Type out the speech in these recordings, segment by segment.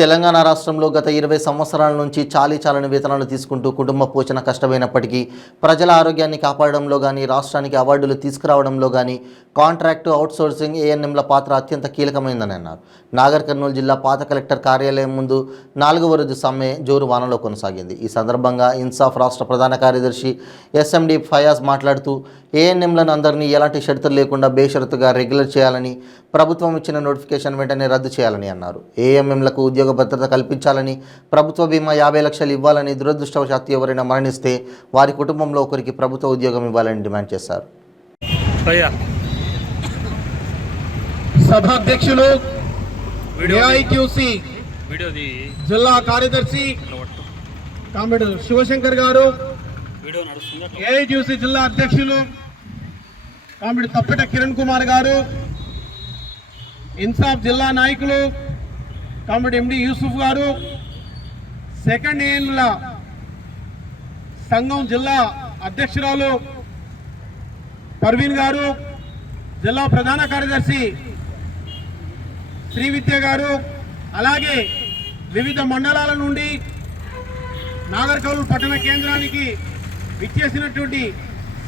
తెలంగాణ రాష్ట్రంలో గత 20 సంవత్సరాల నుంచి చాలీచాలని వేతనాలు తీసుకుంటూ కుటుంబ పోషణ కష్టమైనప్పటికీ ప్రజల ఆరోగ్యాన్ని కాపాడడంలో కానీ రాష్ట్రానికి అవార్డులు తీసుకురావడంలో కానీ కాంట్రాక్టు అవుట్సోర్సింగ్ ఏఎన్ఎంల పాత్ర అత్యంత కీలకమైందని అన్నారు. నాగర్ కర్నూలు జిల్లా పాత కలెక్టర్ కార్యాలయం ముందు 4వ రోజు సమ్మె జోరు వానలో కొనసాగింది. ఈ సందర్భంగా ఇన్సాఫ్ రాష్ట్ర ప్రధాన కార్యదర్శి ఎస్ఎండి ఫయాజ్ మాట్లాడుతూ ఏఎన్ఎంలను అందరినీ ఎలాంటి షరతులు లేకుండా బేషరతుగా రెగ్యులర్ చేయాలని, ప్రభుత్వం ఇచ్చిన నోటిఫికేషన్ వెంటనే రద్దు చేయాలని అన్నారు. ఏఎంఎంలకు ఉద్యోగ భద్రత కల్పించాలని, ప్రభుత్వ బీమా 50 లక్షలు ఇవ్వాలని, దురదృష్టవశాత్తు ఎవరైనా మరణిస్తే వారి కుటుంబంలో ఒకరికి ప్రభుత్వ ఉద్యోగం ఇవ్వాలని డిమాండ్ చేశారు. సభాధ్యక్షులు ఏఐక్యూసీ జిల్లా కార్యదర్శి కామ్రేడ్ శివశంకర్ గారు, ఏఐక్యూసీ జిల్లా అధ్యక్షులు కామ్రేడ్ తప్పెట కిరణ్ కుమార్ గారు, ఇన్సాఫ్ జిల్లా నాయకులు కామ్రేడ్ ఎండి యూసుఫ్ గారు, సెకండ్ ఏఎన్ల సంఘం జిల్లా అధ్యక్షురాలు పర్వీన్ గారు, జిల్లా ప్రధాన కార్యదర్శి శ్రీవిద్య గారు, అలాగే వివిధ మండలాల నుండి నాగర్ కర్నూలు పట్టణ కేంద్రానికి విచ్చేసినటువంటి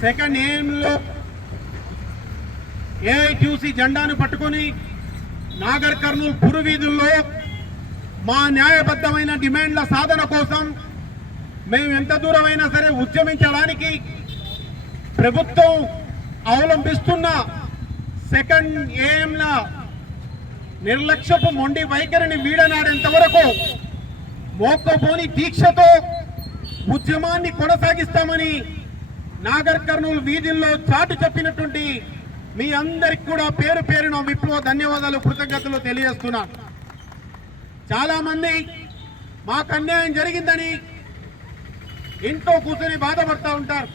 సెకండ్ ఏఎంలో ఏఐక్యూసీ జెండాను పట్టుకొని నాగర్ కర్నూలు పురవీధుల్లో మా న్యాయబద్ధమైన డిమాండ్ల సాధన కోసం మేము ఎంత దూరమైనా సరే ఉద్యమించడానికి ప్రభుత్వం అవలంబిస్తున్న సెకండ్ ఏఎంల నిర్లక్ష్యపు మొండి వైఖరిని వీడనాడేంత వరకు మోక్కపోని దీక్షతో ఉద్యమాన్ని కొనసాగిస్తామని నాగర్ కర్నూలు వీధుల్లో చాటు చెప్పినటువంటి మీ అందరికి కూడా పేరు పేరున విప్లవ ధన్యవాదాలు, కృతజ్ఞతలు తెలియజేస్తున్నాను. చాలా మంది మాకు అన్యాయం జరిగిందని ఇంట్లో కూర్చొని బాధపడతా ఉంటారు,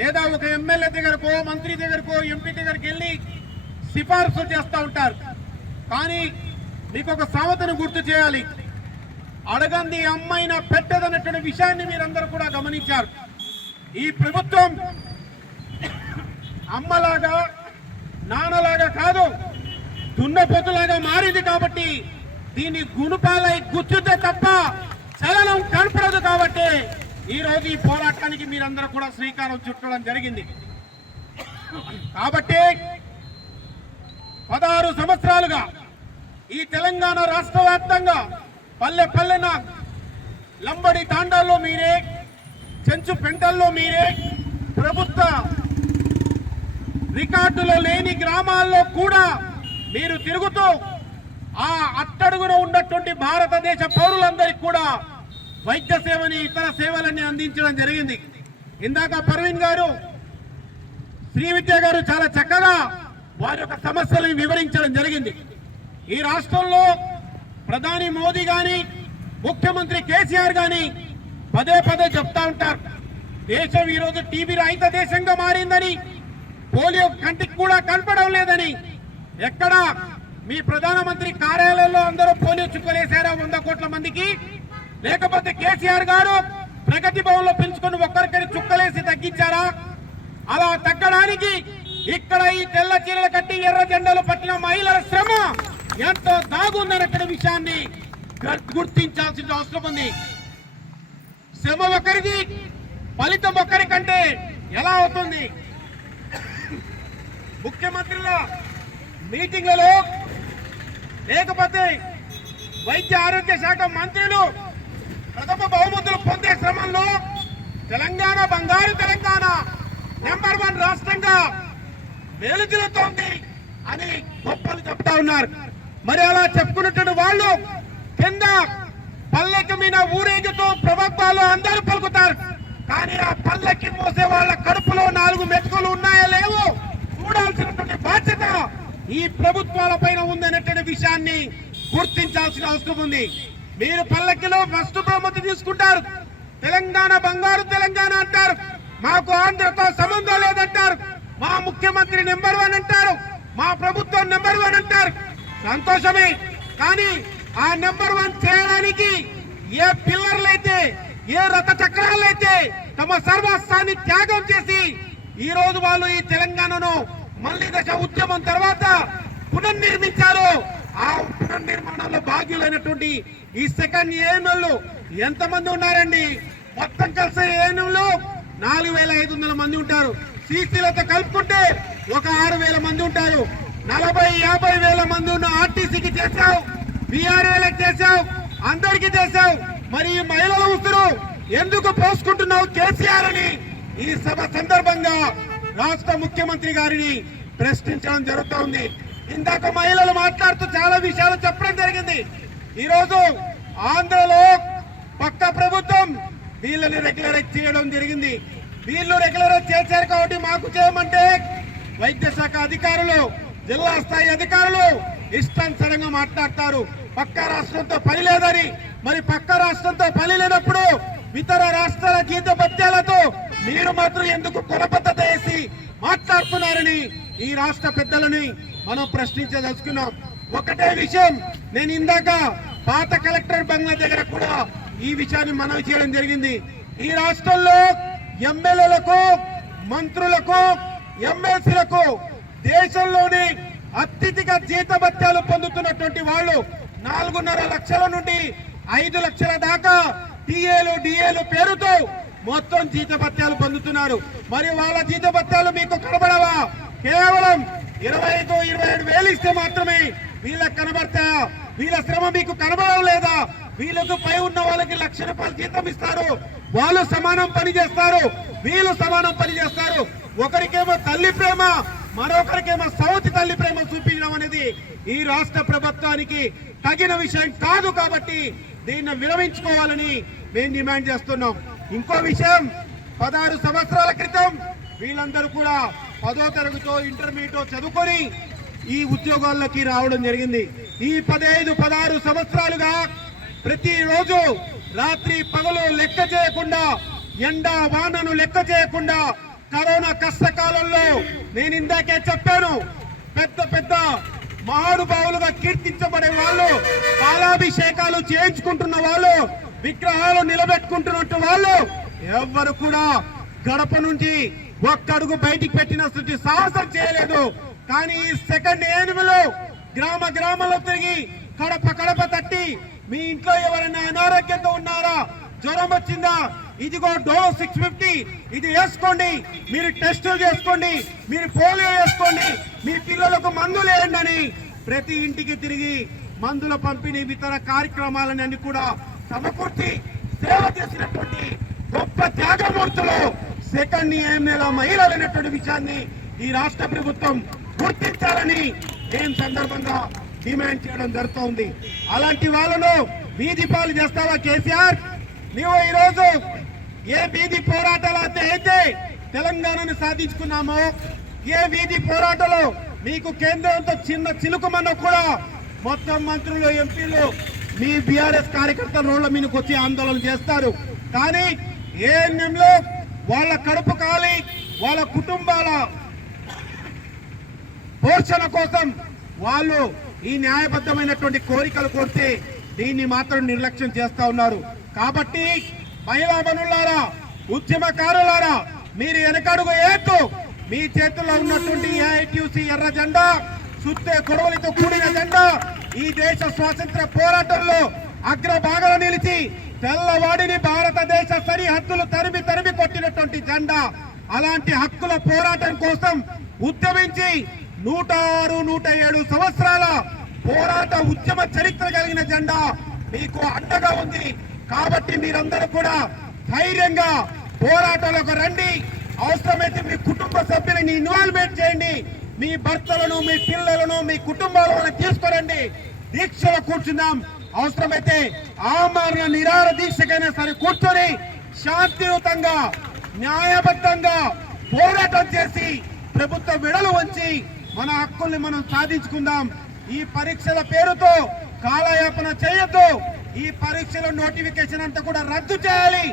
లేదా ఒక ఎమ్మెల్యే దగ్గరకో, మంత్రి దగ్గరకో, ఎంపీ దగ్గరికి వెళ్ళి సిఫార్సు చేస్తూ ఉంటారు. కానీ మీకు ఒక సామెతను గుర్తు చేయాలి, అడగంది అమ్మైనా పెట్టదన్నటువంటి విషయాన్ని మీరందరూ కూడా గమనించారు. ఈ ప్రభుత్వం అమ్మలాగా నాన్నలాగా కాదు, దున్నపోతులాగా మారింది. కాబట్టి దీన్ని గుణపాలై గుచ్చుతే తప్ప చలనం కనపడదు. కాబట్టి ఈ రోజు ఈ పోరాటానికి మీరందరూ కూడా శ్రీకారం చుట్టడం జరిగింది. కాబట్టి 16 సంవత్సరాలుగా ఈ తెలంగాణ రాష్ట్ర వ్యాప్తంగా పల్లె పల్లెన లంబడి తాండాల్లో మీరే, చెంచు పెంటల్లో మీరే, ప్రభుత్వ రికార్డులో లేని గ్రామాల్లో కూడా మీరు తిరుగుతూ ఆ అట్టడుగున ఉన్నటువంటి భారతదేశ పౌరులందరికీ కూడా వైద్య సేవని, ఇతర సేవలన్నీ అందించడం జరిగింది. ఇందాక పర్వీన్ గారు, శ్రీవిద్య గారు చాలా చక్కగా వారి యొక్క సమస్యలను వివరించడం జరిగింది. ఈ రాష్ట్రంలో ప్రధాని మోదీ గాని, ముఖ్యమంత్రి కేసీఆర్ గాని పదే పదే చెప్తా ఉంటారు, దేశం ఈరోజు టీబీ రహిత దేశంగా మారిందని, పోలియో కంటికి కూడా కనపడడం లేదని. ఎక్కడ మీ ప్రధానమంత్రి కార్యాలయంలో అందరూ పోలియో చుక్కలేశారా 100 కోట్ల మందికి? లేకపోతే కేసీఆర్ గారు ప్రగతి భవన్ లో పిలుచుకుని ఒక్కరికరి చుక్కలేసి తగ్గించారా? అలా తగ్గడానికి ఇక్కడ ఈ తెల్ల చీరలు కట్టి ఎర్ర జెండాలు పట్టిన మహిళల శ్రమ ఎంతో దాగుందనే విషయాన్ని గుర్తించాల్సిన అవసరం ఉంది. శ్రమ ఒకరిది, ఫలితం ఒకరి కంటే ఎలా అవుతుంది? ముఖ్యమంత్రుల మీటింగ్లలో, లేకపోతే వైద్య ఆరోగ్య శాఖ మంత్రులు ప్రథమ బహుమతులు పొందే క్రమంలో తెలంగాణ బంగారు తెలంగాణ నెంబర్ 1 రాష్ట్రంగా వెలుగుతోంది అని గొప్పలు చెప్తా ఉన్నారు. మరి అలా చెప్పుకున్నటువంటి వాళ్ళు కింద పల్లెకి మీద ఊరేగుతూ ప్రభుత్వాలు అందరూ పలుకుతారు. కానీ ఆ పల్లెకి మోసే వాళ్ళ కడుపులో 4 మెతుకులు ఉన్నాయో లేవో చూడాల్సినటువంటి బాధ్యత ఈ ప్రభుత్వాల పైన ఉందనేటువంటి విషయాన్ని గుర్తించాల్సిన అవసరం ఉంది. మీరు పల్లెకిలో ఫస్ట్ బహుమతి తీసుకుంటారు, తెలంగాణ బంగారు తెలంగాణ అంటారు, మాకు ఆంధ్రతో సంబంధం లేదంటారు, మా ముఖ్యమంత్రి నెంబర్ 1 అంటారు, మా ప్రభుత్వం నెంబర్ 1 అంటారు. సంతోషమే. కానీ ఆ నెంబర్ 1 చేయడానికి ఏ పిల్లర్లైతే, ఏ రథ చక్రాలైతే తమ సర్వస్వాన్ని త్యాగం చేసి ఈ రోజు వాళ్ళు ఈ తెలంగాణను మళ్లీ దశ ఉద్యమం తర్వాత పునర్నిర్మించారు, ఆ పునర్నిర్మాణంలో భాగ్యులైనటువంటి ఈ సెకండ్ ఏఎన్ఎంలు ఎంతమంది ఉన్నారండి? మొత్తం కలిసి ఏఎన్ఎంలు 4,500 మంది ఉంటారు. సీసీలతో కలుపుకుంటే ఒక 6,000 మంది ఉంటారు. 40-50 వేల మంది ఉన్న ఆర్టీసీకి చేశావు, బీఆర్ఏలకు చేశావు, అందరికీ చేశావు. మరి ఈ మహిళల ఉసురు ఎందుకు పోసుకుంటున్నావు కేసీఆర్ అని ఈ సభ సందర్భంగా రాష్ట్ర ముఖ్యమంత్రి గారిని ప్రశ్నించడం జరుగుతోంది. ఇందాక మహిళలు మాట్లాడుతూ చాలా విషయాలు చెప్పడం జరిగింది. ఈరోజు ఆంధ్రలో పక్క ప్రభుత్వం వీళ్ళని రెగ్యులరైజ్ చేయడం జరిగింది. వీళ్ళు రెగ్యులరైజ్ చేశారు కాబట్టి మాకు చేయమంటే వైద్య శాఖ అధికారులు, జిల్లా స్థాయి అధికారులు ఇష్టానుసారంగా మాట్లాడతారు. పక్క రాష్ట్రంతో పని లేదని. మరి పక్క రాష్ట్రంతో పని లేనప్పుడు ఇతర రాష్ట్రాల గీత పద్యాలతో మీరు మాత్రం ఎందుకు కులబద్ధత వేసి మాట్లాడుతున్నారని ఈ రాష్ట్ర పెద్దలని మనం ప్రశ్నించదలుచుకున్నాం. ఒకటే విషయం, నేను ఇందాక పాత కలెక్టర్ బంగ్లా దగ్గర కూడా ఈ విషయాన్ని మనవి చేయడం జరిగింది. ఈ రాష్ట్రంలో ఎమ్మెల్యేలకు, మంత్రులకు, ఎమ్మెల్సీలకు దేశంలోని అత్యధిక జీతభత్యాలు పొందుతున్నటువంటి వాళ్ళు 4.5 లక్షల నుండి 5 లక్షల దాకా టీఏలు, డిఏలు పేరుతో మొత్తం జీతభత్యాలు పొందుతున్నారు. మరి వాళ్ళ జీతభత్యాలు మీకు కనబడవా? కేవలం 25-27 వేలు ఇస్తే మాత్రమే వీళ్ళకి కనబడతాయా? వీళ్ళ శ్రమ మీకు కనబడడం లేదా? వీళ్ళకు పై ఉన్న వాళ్ళకి 1,00,000 రూపాయలు జీతం ఇస్తారు. వాళ్ళు సమానం పని చేస్తారు, వీళ్ళు సమానం పని చేస్తారు. ఒకరికేమో తల్లి ప్రేమ, మరొకరికేమో సౌతి తల్లి ప్రేమ చూపించడం అనేది ఈ రాష్ట్ర ప్రభుత్వానికి తగిన విషయం కాదు. కాబట్టి దీన్ని విరమించుకోవాలని మేము డిమాండ్ చేస్తున్నాం. ఇంకో విషయం, 16 సంవత్సరాల క్రితం వీళ్ళందరూ కూడా 10వ తరగతితో ఇంటర్మీడియట్ చదువుకొని ఈ ఉద్యోగాల్లోకి రావడం జరిగింది. ఈ 15-16 సంవత్సరాలుగా ప్రతిరోజు రాత్రి పగలు లెక్క చేయకుండా, ఎండ వానను లెక్క చేయకుండా, కరోనా కష్టకాలంలో నేను ఇందాకే చెప్పాను, పెద్ద పెద్ద మహానుభావులుగా కీర్తించబడే వాళ్ళు, పాలాభిషేకాలు చేయించుకుంటున్న వాళ్ళు, విగ్రహాలు నిలబెట్టుకుంటున్నట్టు వాళ్ళు ఎవ్వరు కూడా గడప నుంచి ఒక్కడుగు బయటికి పెట్టినటువంటి సాహసం చేయలేదు. కానీ ఈ సెకండ్ ఏనుగులో గ్రామ గ్రామంలో తిరిగి కడప కడప తట్టి మీ ఇంట్లో ఎవరైనా అనారోగ్యంతో ఉన్నారా, జ్వరం వచ్చిందా, ఇదిగో డోస్ 650 ఇది వేసుకోండి, మీరు టెస్టులు చేసుకోండి, మీరు పోలియో వేసుకోండి, మీ పిల్లలకు మందులు వేయండి అని ప్రతి ఇంటికి తిరిగి మందుల పంపిణీ ఇతర కార్యక్రమాలన్నీ కూడా సమకూర్చి సేవ చేసినటువంటి గొప్ప త్యాగమూర్తులు సెకండ్ ఏఎంఎల మహిళలు అనేటువంటి విషయాన్ని ఈ రాష్ట్ర ప్రభుత్వం గుర్తించాలని ఏం సందర్భంగా డిమాండ్ చేయడం జరుగుతోంది. అలాంటి వాళ్ళను వీధి పాలు చేస్తావా కేసీఆర్? నువ్వు ఈరోజు ఏ వీధి పోరాటాలు అయితే తెలంగాణను సాధించుకున్నామో, ఏ వీధి పోరాటాలు మీకు కేంద్రంతో చిన్న చిలుకుమన్న కూడా మొత్తం మంత్రులు, ఎంపీలు మీ బీఆర్ఎస్ కార్యకర్తల రోడ్ల మీదకి వచ్చి ఆందోళన చేస్తారు. కానీ ఏఎన్ఎంలో వాళ్ళ కడుపు కాలి, వాళ్ళ కుటుంబాల పోషణ కోసం వాళ్ళు ఈ న్యాయబద్ధమైనటువంటి కోరికలు కోరితే దీన్ని మాత్రం నిర్లక్ష్యం చేస్తా ఉన్నారు. కాబట్టి మహిళా మనులారా, ఉద్యమకారులారా, మీరు వెనకడుగు ఏత్తు. మీ చేతుల్లో ఉన్నటువంటి ఏఐటీయూసీ ఎర్ర జెండా, సుత్తే కొడవలితో కూడిన జెండా ఈ దేశ స్వాతంత్ర పోరాటంలో అగ్రభాగంలో నిలిచి తెల్లవాడిని భారతదేశ సరిహద్దులు తరిమి తరిమి కొట్టినటువంటి జెండా. అలాంటి హక్కుల పోరాటం కోసం ఉద్యమించి 106-107 సంవత్సరాల పోరాట ఉద్యమ చరిత్ర కలిగిన జెండా మీకు అండగా ఉంది. కాబట్టి మీరందరూ కూడా ధైర్యంగా పోరాటాలకు రండి. అవసరమైతే మీ కుటుంబ సభ్యులని ఇన్వాల్వ్మెంట్ చేయండి. మీ భర్తలను, మీ పిల్లలను, మీ కుటుంబాలను తీసుకురండి. దీక్షలో కూర్చుందాం. అవసరమైతే ఆమరణ నిరాహార దీక్షకైనా సరే కూర్చొని శాంతియుతంగా, న్యాయబద్ధంగా పోరాటం చేసి ప్రభుత్వ విడలు వంచి మన హక్కుల్ని మనం సాధించుకుందాం. ఈ పరీక్షల పేరుతో కాలయాపన చేయొద్దు. ఈ పరీక్షల నోటిఫికేషన్ అంతా కూడా రద్దు చేయాలి.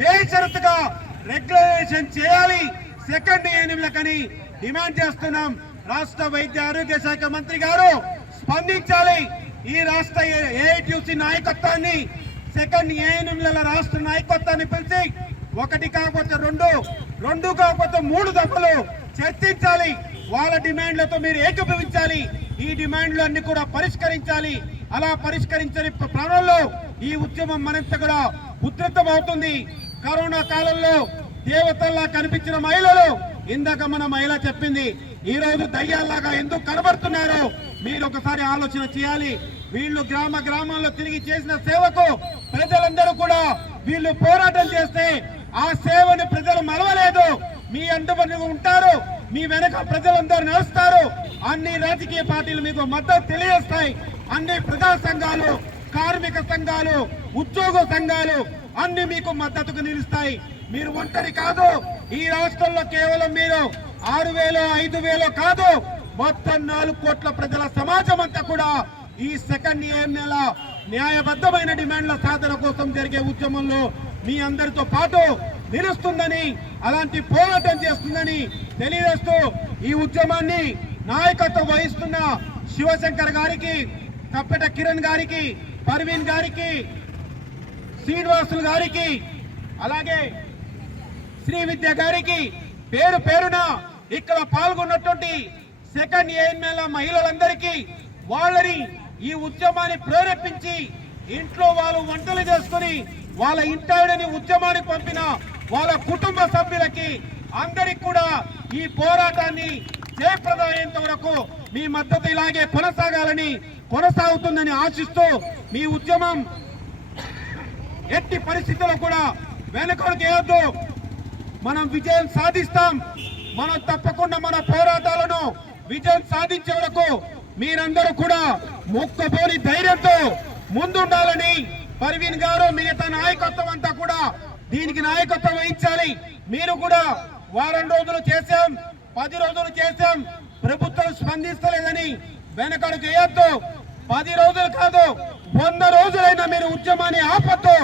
బేషరతుగా రెగ్యులేషన్ చేయాలి. సెకండ్ ఏఎన్ఎంలకని డిమాండ్ చేస్తున్నాం. రాష్ట్ర వైద్య ఆరోగ్య శాఖ మంత్రి గారు స్పందించాలి. ఈ రాష్ట్ర ఏఐటీయూసీ నాయకత్వాన్ని, సెకండ్ ఏఎన్ఎంల రాష్ట్ర నాయకత్వాన్ని పిలిచి 1 కాకపోతే 2 కాకపోతే 3 దఫలు చర్చించాలి. వాళ్ళ డిమాండ్లతో మీరు ఏకీభవించాలి. ఈ డిమాండ్లు అన్ని కూడా పరిష్కరించాలి. అలా పరిష్కరించని ప్రాణంలో ఈ ఉద్యమం మరింత కూడా ఉధృతం అవుతుంది. కరోనా కాలంలో దేవతల్లా కనిపించిన మహిళలు, ఇందాక మన మహిళ చెప్పింది, ఈ రోజు దయ్యాల్లాగా ఎందుకు కనబడుతున్నారో మీరు ఒకసారి ఆలోచన చేయాలి. వీళ్ళు గ్రామాల్లో తిరిగి చేసిన సేవకు ప్రజలందరూ కూడా వీళ్ళు పోరాటం చేస్తే ఆ సేవని ప్రజలు మరవలేదు. మీ అండగా ఉంటారు, మీ వెనక ప్రజలందరూ నడుస్తారు. అన్ని రాజకీయ పార్టీలు మీకు మద్దతు తెలియజేస్తాయి. అన్ని ప్రజా సంఘాలు, కార్మిక సంఘాలు, ఉద్యోగ సంఘాలు అన్ని మీకు మద్దతుకు నిలుస్తాయి. మీరు ఒంటరి కాదు. ఈ రాష్ట్రంలో కేవలం మీరు 6,000 5,000 కాదు, మొత్తం 4 కోట్ల ప్రజల సమాజం అంతా కూడా ఈ సెకండ్ నెల న్యాయబద్ధమైన డిమాండ్ల సాధన కోసం జరిగే ఉద్యమంలో మీ అందరితో పాటు నిలుస్తుందని, అలాంటి పోరాటం చేస్తుందని తెలియజేస్తూ ఈ ఉద్యమాన్ని నాయకత్వం వహిస్తున్న శివశంకర్ గారికి, కప్పెట కిరణ్ గారికి, పర్వీన్ గారికి, శ్రీనివాసులు గారికి, అలాగే శ్రీ విద్య గారికి పేరు పేరున ఇక్కడ పాల్గొన్నటువంటి సెకండ్ ఏఎన్ఎల్ మహిళలందరికీ, వాళ్ళని ఈ ఉద్యమాన్ని ప్రేరేపించి ఇంట్లో వాళ్ళు వంటలు చేసుకుని వాళ్ళ ఇంటాడని ఉద్యమానికి పంపిన వాళ్ళ కుటుంబ సభ్యులకి అందరికి కూడా ఈ పోరాటాన్ని జయప్రదమయ్యేంత వరకు మీ మద్దతు ఇలాగే కొనసాగుతుందని ఆశిస్తూ మీ ఉద్యమం ఎట్టి పరిస్థితుల్లో కూడా వెనకడుగేయొద్దు. మనం విజయం సాధిస్తాం. మనం తప్పకుండా మన పోరాటాలను విజయం సాధించే వరకు మీరందరూ కూడా మొక్కబోని ధైర్యంతో ముందుండాలని పర్వీన్ గారు, మిగతా నాయకత్వం అంతా కూడా దీనికి నాయకత్వం వహించాలి. మీరు కూడా వారం రోజులు చేశాం, 10 రోజులు చేశాం, ప్రభుత్వం స్పందిస్తలేదని వెనకడుగు వేయొద్దు. 10 రోజులు కాదు, 100 రోజులైనా మీరు ఉద్యమాన్ని ఆపొద్దు.